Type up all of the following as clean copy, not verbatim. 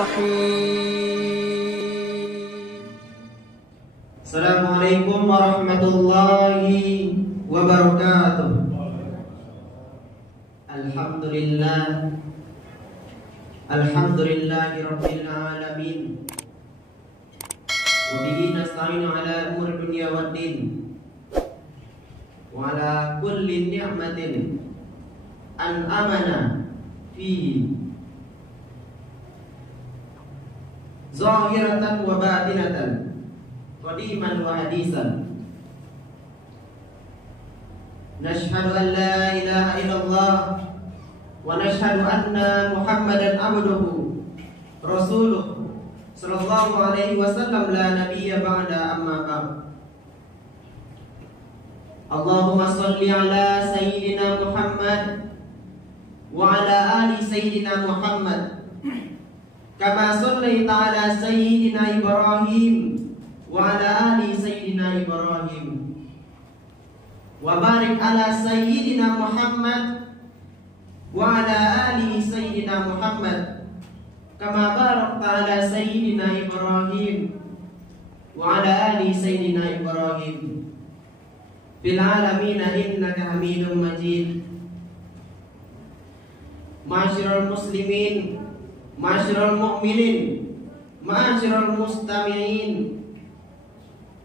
الرحيم. السلام عليكم ورحمة الله وبركاته. الحمد لله رب العالمين. وبه نستعين على أمور الدنيا والدين وعلى كل نعمة أنعمنا فيه ظاهرة وباطنة قديما وحديثا. نشهد أن لا إله إلا الله ونشهد أن محمدا عبده رسوله صلى الله عليه وسلم لا نبي بعد أما بعد. اللهم صل على سيدنا محمد وعلى آل سيدنا محمد كما صليت على سيدنا إبراهيم وعلى آل سيدنا إبراهيم وبارك على سيدنا محمد وعلى آل سيدنا محمد كما باركت على سيدنا إبراهيم وعلى آل سيدنا إبراهيم في العالمين إنك حميد مجيد. Ma'asyiral muslimin, ma'asyiral mu'minin, ma'asyiral mustami'in,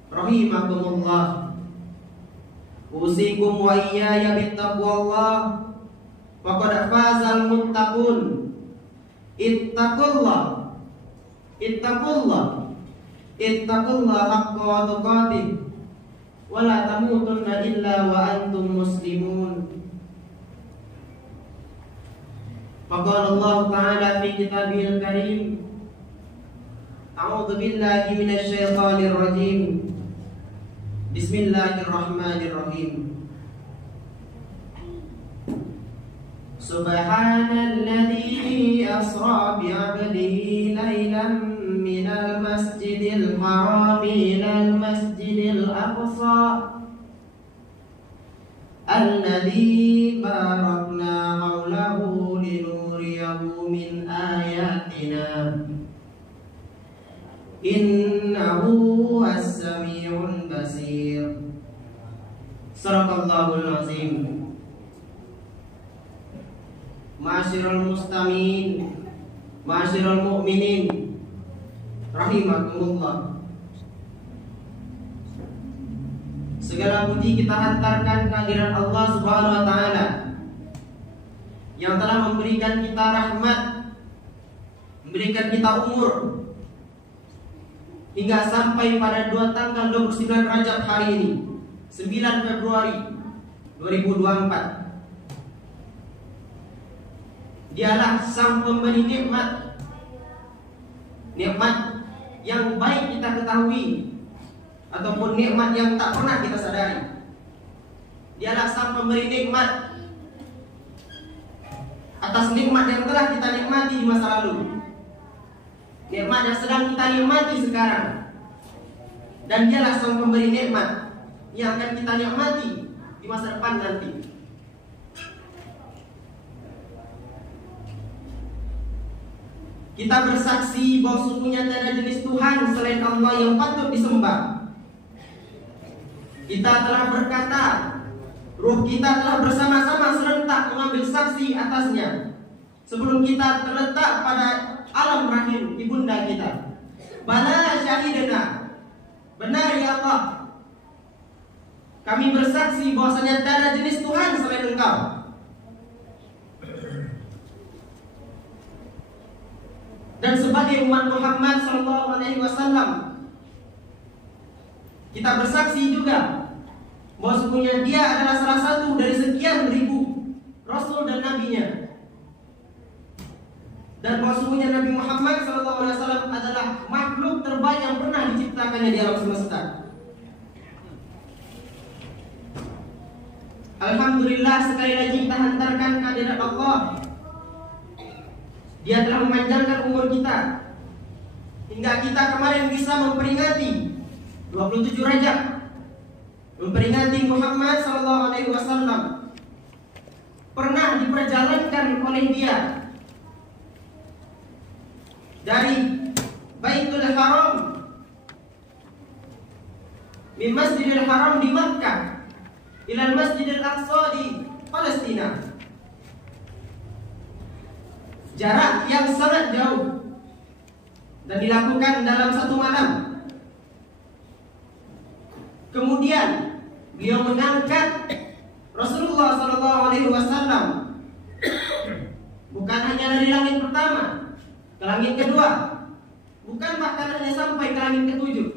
rahimakumullah. Usikum wa iyaya bittaqwallah. Faqad fazal muttaqun. Ittaqullah. Ittaqullah. Ittaqullah haqqa tuqatih. Wa la tamutunna illa wa antum muslimun. Faqala Allah Ta'ala fi kitabihil karim. A'udzu billahi minasy syaithanir rajim. Bismillahirrahmanirrahim. Subhanalladzi asra bi'abdihi laylan minal masjidil haram ilal masjidil aqsa alladzi barakna hawlahu linuriyahu min ayatina innahu as-sami'ul basir. Sadaqallahul azim. Ma'asyiral mustami'in, ma'asyiral mu'minin, rahimakumullah. Segala puji kita hantarkan kehadiran Allah Subhanahu wa taala yang telah memberikan kita rahmat, memberikan kita umur hingga sampai pada tanggal 29 Rajab hari ini, 9 Februari 2024. Dialah sang pemberi nikmat, nikmat yang baik kita ketahui ataupun nikmat yang tak pernah kita sadari. Dialah sang pemberi nikmat atas nikmat yang telah kita nikmati di masa lalu, nikmat yang sedang kita nikmati sekarang, dan dialah sang pemberi nikmat yang akan kita nikmati di masa depan nanti. Kita bersaksi bahwa sesungguhnya tiada jenis Tuhan selain Allah yang patut disembah. Kita telah berkata, ruh kita telah bersama-sama serentak mengambil saksi atasnya sebelum kita terletak pada alam rahim ibunda kita. Bala syahidana, benar ya Allah, kami bersaksi bahwasanya tiada jenis Tuhan selain Engkau. Dan sebagai umat Muhammad SAW, kita bersaksi juga bahwa sesungguhnya dia adalah salah satu dari sekian ribu Rasul dan Nabi-Nya, dan bahwa sesungguhnya Nabi Muhammad SAW adalah makhluk terbaik yang pernah diciptakannya di alam semesta. Alhamdulillah, sekali lagi kita hantarkan kehadirat Allah. Dia telah memanjangkan umur kita hingga kita kemarin bisa memperingati 27 Rajab, memperingati Muhammad SAW pernah diperjalankan oleh dia dari Baitul Haram, min Masjidil Haram di Makkah ila Masjidil Aqsa di Palestina. Jarak yang sangat jauh dan dilakukan dalam satu malam. Kemudian beliau mengangkat Rasulullah SAW bukan hanya dari langit pertama ke langit kedua, bukan bahkan hanya sampai ke langit ketujuh,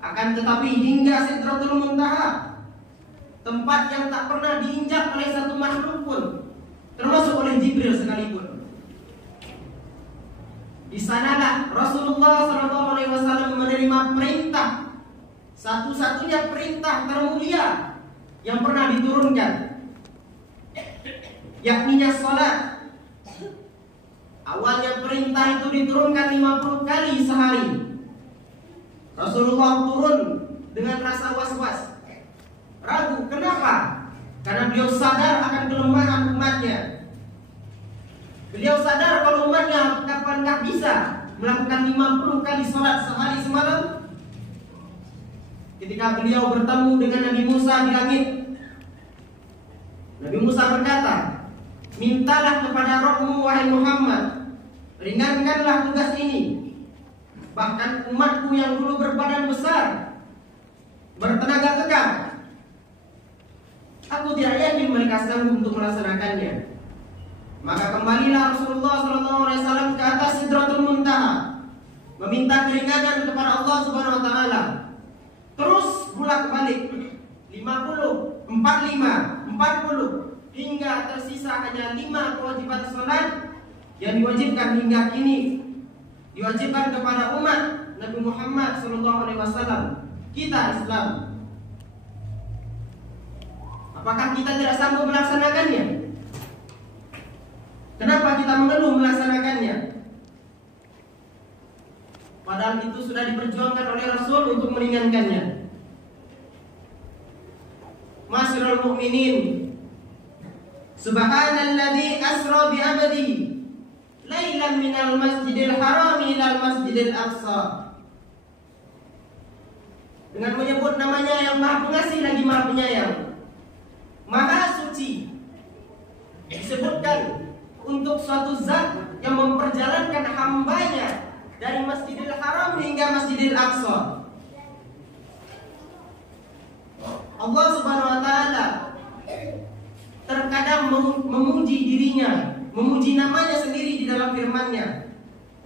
akan tetapi hingga Sidratul Muntaha, tempat yang tak pernah diinjak oleh satu makhluk pun, termasuk oleh Jibril sekalipun. Di sanalah Rasulullah SAW menerima perintah, satu-satunya perintah termulia yang pernah diturunkan, yakni salat. Awalnya perintah itu diturunkan 50 kali sehari. Rasulullah turun dengan rasa was-was, ragu. Kenapa? Karena beliau sadar akan kelemahan umatnya. Beliau sadar kalau umatnya kapan bisa melakukan 50 kali salat sehari semalam. Ketika beliau bertemu dengan Nabi Musa di langit, Nabi Musa berkata, mintalah kepada Rabbmu wahai Muhammad, ringankanlah tugas ini. Bahkan umatku yang dulu berbadan besar, bertenaga kekar, aku tidak yakin mereka sanggup untuk melaksanakannya. Maka kembalilah Rasulullah SAW ke atas Sidratul Muntaha, meminta keringanan kepada Allah Subhanahu Wa Taala. Terus bolak-balik 50, 45, 40 hingga tersisa hanya 5 kewajiban salat yang diwajibkan hingga kini, diwajibkan kepada umat Nabi Muhammad SAW. Kita Islam, apakah kita tidak sanggup melaksanakannya? Kenapa kita mengeluh melaksanakannya? Padahal itu sudah diperjuangkan oleh Rasul untuk meringankannya. Masyrul mu'minin, subhanalladzi asra bi 'abdihi lailan minal masjidil haram ilal masjidil aqsa. Dengan menyebut namanya yang maha pengasih lagi maha penyayang, maha suci, disebutkan untuk suatu zat yang memperjalankan hambanya dari Masjidil Haram hingga Masjidil Aqsa. Allah Subhanahu Wa Taala terkadang memuji dirinya, memuji namanya sendiri di dalam firman-Nya.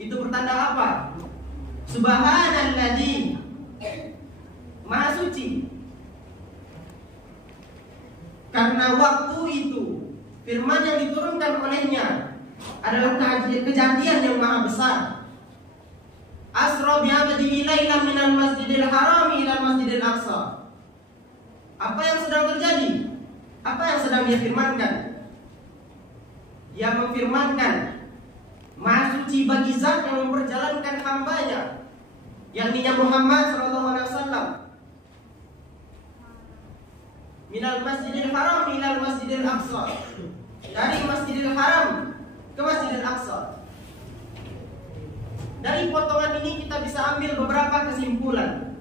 Itu pertanda apa? Subhanalladzi, maha suci. Karena waktu itu firman yang diturunkan olehnya adalah kejadian yang maha besar. Asra bi 'abdihi lailan minal masjidil haram ila masjidil aqsa. Apa yang sedang terjadi? Apa yang sedang dia firmankan? Dia memfirmankan maha suci bagi zat yang memperjalankan hambanya, yakni Muhammad SAW, minal masjidil haram ilal masjidil aqsa, dari masjidil haram ke masjidil aqsa. Dari potongan ini kita bisa ambil beberapa kesimpulan.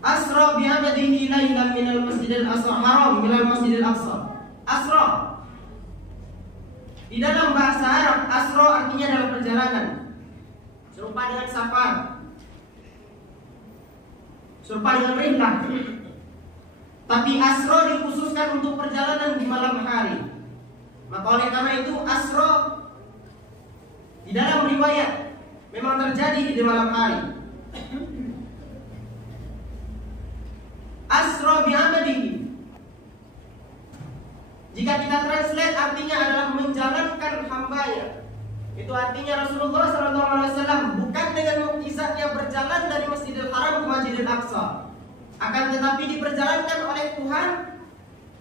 Asra bi 'abdihi lailan minal masjidil haram ilal masjidil aqsa. Asra di dalam bahasa Arab, asra artinya dalam perjalanan, serupa dengan safar, serupa dengan rihlah. Tapi asra dikhususkan untuk perjalanan di malam hari. Maka oleh karena itu asra di dalam riwayat memang terjadi di malam hari. Asra bi 'abdihi, jika kita translate artinya adalah menjalankan hambanya. Itu artinya Rasulullah SAW bukan dengan mukjizatnya berjalan dari Masjidil Haram ke Masjidil Aqsa, akan tetapi diperjalankan oleh Tuhan,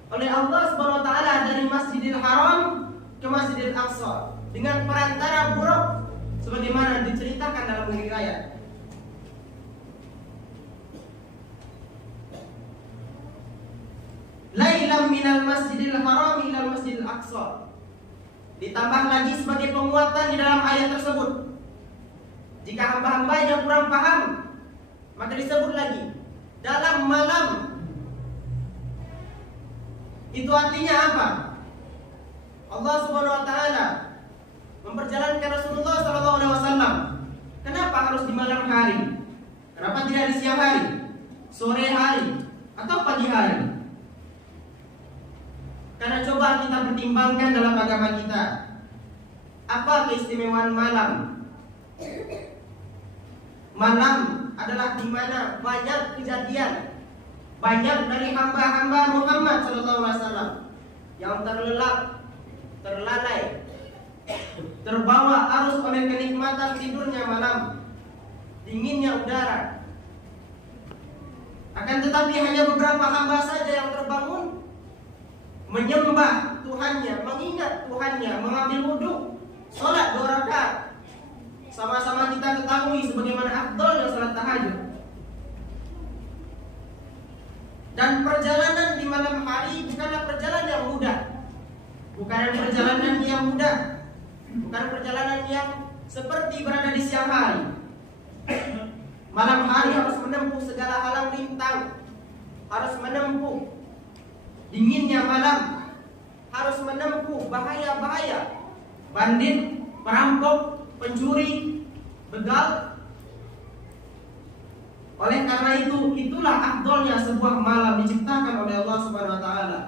oleh Allah Subhanahu Wa Taala dari Masjidil Haram ke Masjidil Aqsa dengan perantara buruk, sebagaimana diceritakan dalam riwayat. Lailam minal masjidil haram ilal masjidil aqsa, Ditambah lagi sebagai penguatan di dalam ayat tersebut. Jika hamba-hamba yang kurang paham, maka disebut lagi dalam malam. Itu artinya apa? Allah Subhanahu wa taala memperjalankan Rasulullah sallallahu alaihi wasallam. Kenapa harus di malam hari? Kenapa tidak di siang hari, sore hari, atau pagi hari? Karena coba kita pertimbangkan dalam agama kita, apa keistimewaan malam? Malam adalah di mana banyak kejadian, banyak dari hamba-hamba Muhammad SAW yang terlelap, terlalai, terbawa arus oleh kenikmatan tidurnya malam, dinginnya udara. Akan tetapi hanya beberapa hamba saja yang terbangun menyembah Tuhannya, mengingat Tuhannya, mengambil wudhu, sholat 2 rakaat. Sama-sama kita ketahui sebagaimana afdalnya sholat tahajud. Dan perjalanan di malam hari bukanlah perjalanan yang mudah. Bukan perjalanan yang mudah. Bukan perjalanan yang seperti berada di siang hari. Malam hari harus menempuh segala halang rintang, harus menempuh dinginnya malam, harus menempuh bahaya-bahaya, bandit, perampok, pencuri, begal. Oleh karena itu, itulah afdolnya sebuah malam diciptakan oleh Allah Subhanahu wa taala.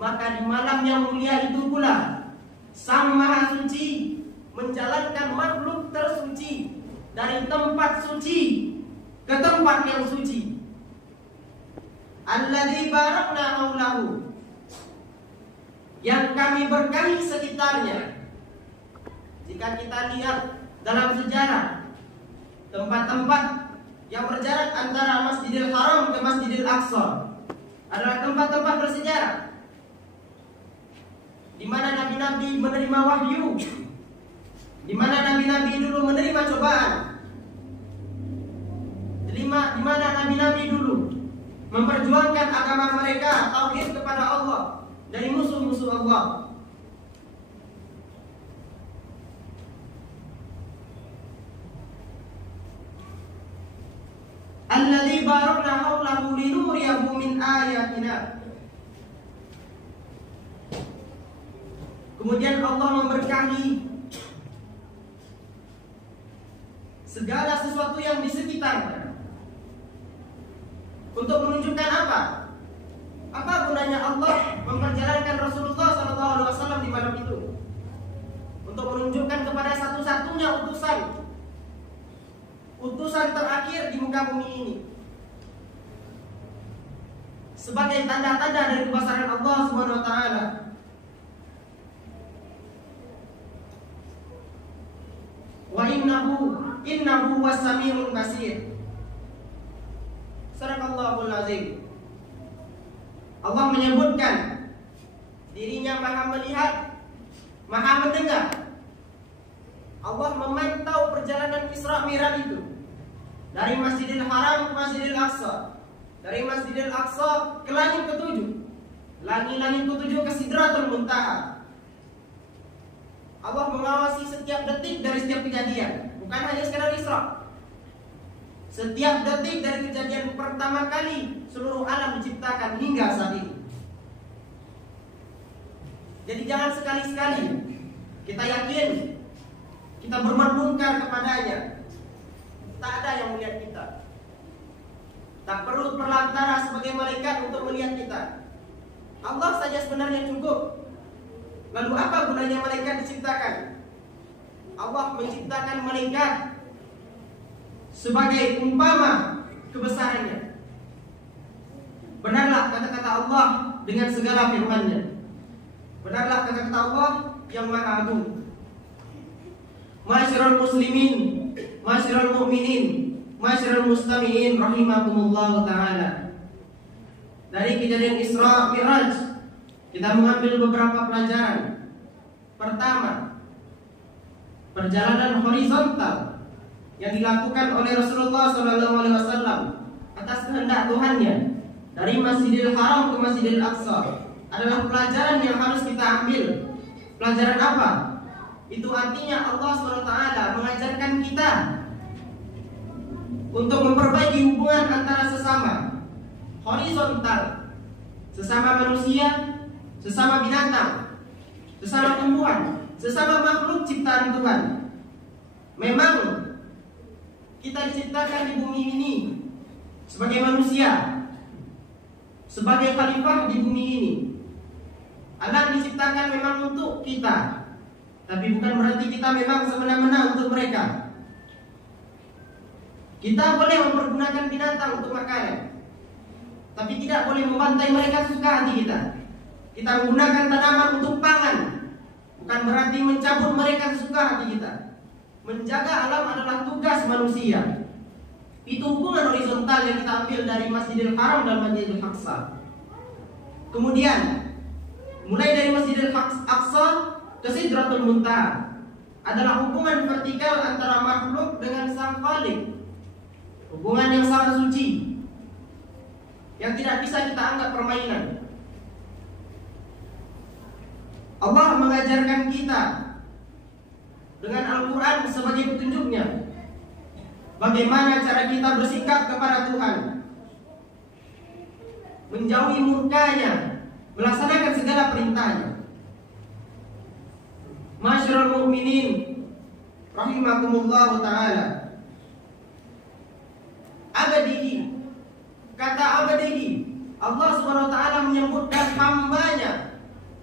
Maka di malam yang mulia itu pula Sang Maha Suci menjalankan makhluk tersuci dari tempat suci ke tempat yang suci. Alladzi barakna haulahu, yang kami berkahi sekitarnya. Jika kita lihat dalam sejarah, tempat-tempat yang berjarak antara Masjidil Haram ke Masjidil Aqsa adalah tempat-tempat bersejarah, di mana nabi-nabi menerima wahyu, di mana nabi-nabi dulu menerima cobaan, di mana nabi-nabi dulu memperjuangkan agama mereka, tauhid kepada Allah dari musuh-musuh Allah. Alladzi barakna haulahu linuriyahu min ayatina. Kemudian Allah memberkahi segala sesuatu yang di sekitarnya. Untuk menunjukkan apa? Apa gunanya Allah memperjalankan Rasulullah SAW di malam itu? Untuk menunjukkan kepada satu-satunya utusan terakhir di muka bumi ini, sebagai tanda-tanda dari kebesaran Allah Subhanahu wa taala. Wa innahu was-sami'ul basir. Sadaqallahul azim. Allah menyebutkan dirinya Maha melihat, Maha mendengar. Allah memantau perjalanan Isra Mi'raj itu dari Masjidil Haram ke Masjidil Aqsa, dari Masjidil Aqsa ke langit ketujuh, langit ketujuh ke Sidratul Muntaha. Allah mengawasi setiap detik dari setiap kejadian, bukan hanya sekedar Isra. Setiap detik dari kejadian pertama kali seluruh alam diciptakan hingga saat ini. Jadi jangan sekali-sekali kita yakin kita berbuat mungkar kepadanya, tak ada yang melihat kita. Tak perlu perantara sebagai malaikat untuk melihat kita. Allah saja sebenarnya cukup. Lalu apa gunanya malaikat diciptakan? Allah menciptakan malaikat sebagai umpama kebesarannya. Benarlah kata-kata Allah dengan segala firman-Nya. Benarlah kata-kata Allah yang Maha Agung. Ma'asyiral muslimin, ma'asyiral mu'minin, ma'asyiral mustami'in rahimakumullah taala. Dari kejadian Isra Mi'raj kita mengambil beberapa pelajaran. Pertama, perjalanan horizontal yang dilakukan oleh Rasulullah SAW atas kehendak Tuhannya dari Masjidil Haram ke Masjidil Aqsa adalah pelajaran yang harus kita ambil Pelajaran apa? Itu artinya Allah SWT mengajarkan kita untuk memperbaiki hubungan antara sesama, horizontal, sesama manusia, sesama binatang, sesama tumbuhan, sesama makhluk ciptaan Tuhan. Memang kita diciptakan di bumi ini sebagai manusia, sebagai khalifah di bumi ini. Anak diciptakan memang untuk kita, tapi bukan berarti kita memang semena-mena untuk mereka. Kita boleh mempergunakan binatang untuk makanan, tapi tidak boleh membantai mereka sesuka hati kita. Kita menggunakan tanaman untuk pangan, bukan berarti mencabut mereka sesuka hati kita. Menjaga alam adalah tugas manusia. Itu hubungan horizontal yang kita ambil dari Masjidil Haram dan Masjidil Aqsa. Kemudian mulai dari Masjidil Aqsa ke Sidratul Muntaha adalah hubungan vertikal antara makhluk dengan Sang Khalik. Hubungan yang sangat suci, yang tidak bisa kita anggap permainan. Allah mengajarkan kita dengan Al-Quran sebagai petunjuknya bagaimana cara kita bersikap kepada Tuhan, menjauhi murkanya, melaksanakan segala perintahnya. Masyarul mu'minin rahimakumullah ta'ala, abadihi, kata abadihi, Allah SWT menyebutkan hambanya.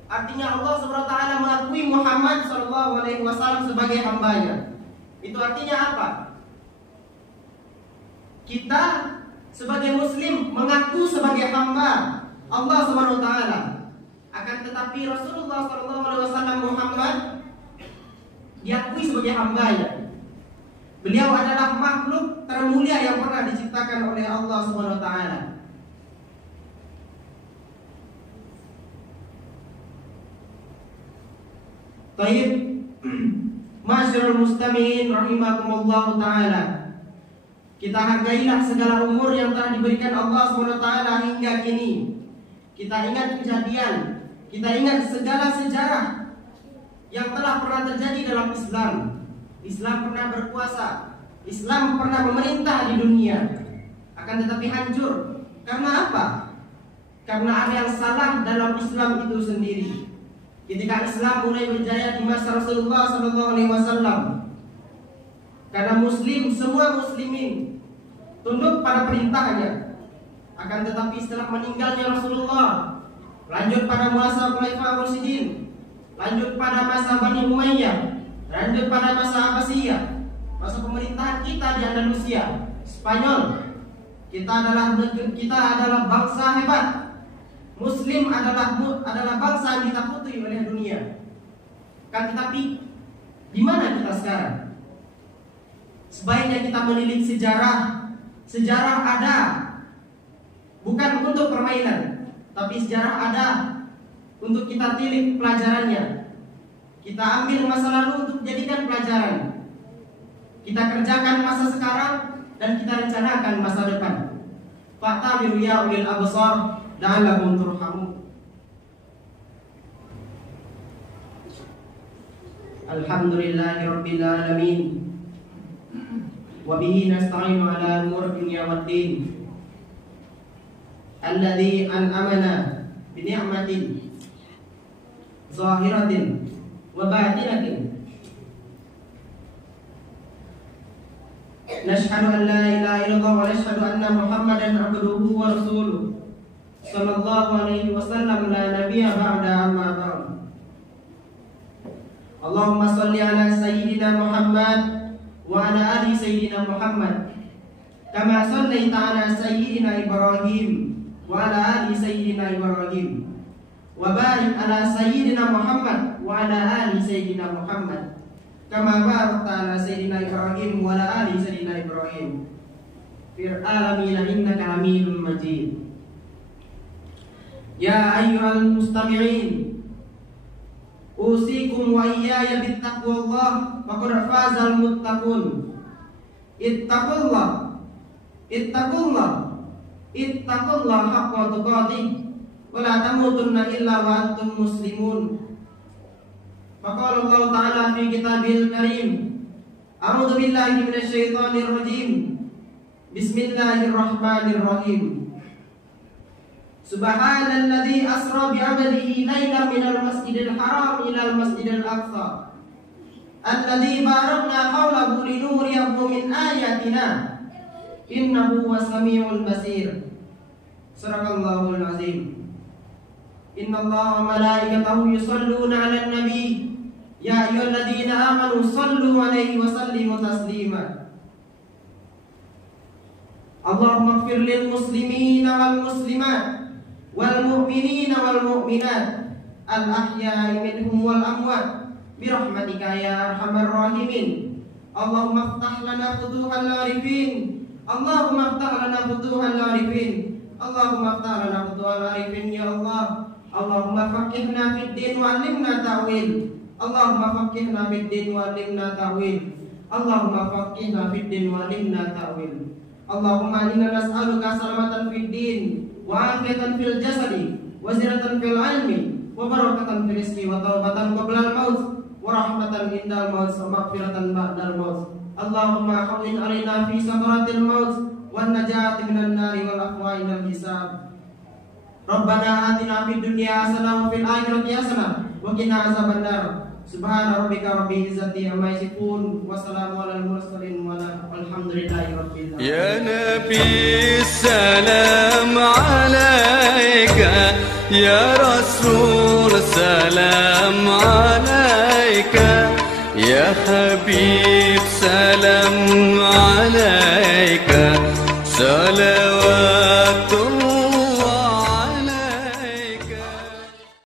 Artinya Allah SWT mengakui Muhammad SAW sebagai hambanya. Itu artinya apa? Kita sebagai muslim mengaku sebagai hamba Allah SWT. Akan tetapi Rasulullah SAW Muhammad diakui sebagai hambanya. Beliau adalah makhluk termulia yang pernah diciptakan oleh Allah SWT. Taib, masyarul mustami'in rahimakumullah ta'ala, kita hargailah segala umur yang telah diberikan Allah SWT hingga kini. Kita ingat kejadian, kita ingat segala sejarah yang telah pernah terjadi dalam Islam. Islam pernah berkuasa, Islam pernah memerintah di dunia, akan tetapi hancur. Karena apa? Karena ada yang salah dalam Islam itu sendiri. Ketika Islam mulai berjaya di masa Rasulullah SAW, karena Muslim, semua Muslimin tunduk pada perintahnya. Akan tetapi setelah meninggalnya Rasulullah, lanjut pada masa Khulafaur Rasyidin, lanjut pada masa Bani Umayyah, lanjut pada masa Abbasiyah, masa pemerintahan kita di Andalusia, Spanyol. Kita adalah bangsa hebat. Muslim adalah bangsa yang ditakuti oleh dunia. Kan tetapi di mana kita sekarang? Sebaiknya kita menilik sejarah. Sejarah ada, bukan untuk permainan, tapi sejarah ada untuk kita tilik pelajarannya. Kita ambil masa lalu untuk jadikan pelajaran. Kita kerjakan masa sekarang dan kita rencanakan masa depan. Fa'tabiru ya ulil absar la'allakum turhamun. Alhamdulillahirabbil alamin. Wa bihi nasta'inu ala umuri dunya waddin. Alladzi an'amana bi ni'matin zahiratin wa batinatin. Nashhadu an la ilaha illallah wa nashhadu anna Muhammadan abduhu wa rasuluh sallallahu alaihi wasallam la nabiyya ba'da amma ba'd. Allahumma salli ala sayyidina Muhammad wa ala ali sayyidina Muhammad kama sallaita ala sayyidina Ibrahim wa ala ali sayyidina Ibrahim wa barik ala sayyidina Muhammad wa ala ali sayyidina Muhammad kama barakta ala sayyidina Ibrahim wa ala ali sayyidina Ibrahim fil alamin innaka Hamidum Majid. Ya ayyuhal mustami'in, usikum wa iyaya bittaqwallah faqad fazal muttaqun. Ittaqullah haqqa tuqatih wa la tamutunna illa wa antum muslimun. Faqala Allah Ta'ala fi kitabil karim, a'udzu billahi minasyaitonir rajim. Bismillahirrahmanirrahim. Subhanalladzi asra bi 'abdihi lailan minal masjidil haram ilal masjidil aqsa alladzi barakna hawlahu linuriyahu min ayatina innahu was-sami'ul basir. Sadaqallahul azim. Innallaha wa malaikatahu yusholluna 'alan nabi ya ayyuhalladzina amanu shallu 'alaihi wa sallimu taslima. Allahumma ighfir lil muslimina wal muslimat wal mu'minina wal mu'minat al ahya'i minhum wal amwat bi rahmatika ya arhamar rahimin. Allahumma iftah lana futuhal arifin. Allahumma iftah lana futuhal arifin. Allahumma iftah lana futuhal arifin ya Allah. Allahumma faqihna fid din wa 'allimna ta'wil. Allahumma faqihna fid din wa 'allimna ta'wil. Allahumma faqihna fid din wa 'allimna ta'wil. Allahumma inna nas'aluka salamatan fid din wa afiyatan fil jasadi wa ziratan fil ilmi wa barakatan fil rizqi wa taubatan qabla al-maut wa rahmatan indal maut wa maghfiratan ba'dal maut. Allahumma hawwin 'alaina fi sakaratil maut wan najati minan nari wal afwa inal hisab. Rabbana atina fid dunya hasanah wa fil akhirati hasanah wa qina azabannar. Subhana rabbika rabbil izzati amma yasifun wa salamun alal mursalin walhamdulillahi rabbil alamin. Ya Nabi salam alaika, ya Rasul salam alaika, ya Habib salam alaika, salawat